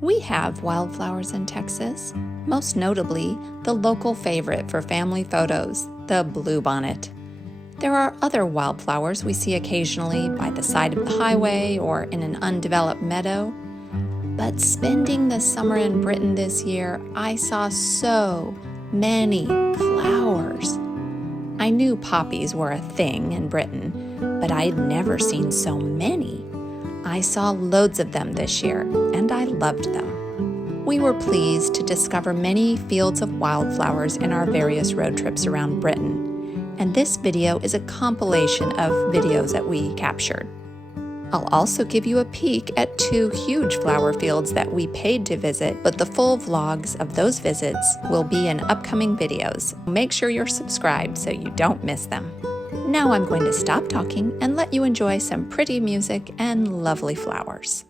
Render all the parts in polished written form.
We have wildflowers in Texas, most notably the local favorite for family photos, the bluebonnet. There are other wildflowers we see occasionally by the side of the highway or in an undeveloped meadow. But spending the summer in Britain this year, I saw so many flowers. I knew poppies were a thing in Britain, but I'd never seen so many. I saw loads of them this year, and I loved them. We were pleased to discover many fields of wildflowers in our various road trips around Britain, and this video is a compilation of videos that we captured. I'll also give you a peek at 2 huge flower fields that we paid to visit, but the full vlogs of those visits will be in upcoming videos. Make sure you're subscribed so you don't miss them. Now I'm going to stop talking and let you enjoy some pretty music and lovely flowers.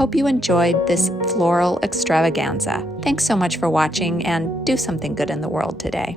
hope you enjoyed this floral extravaganza. Thanks so much for watching, and do something good in the world today.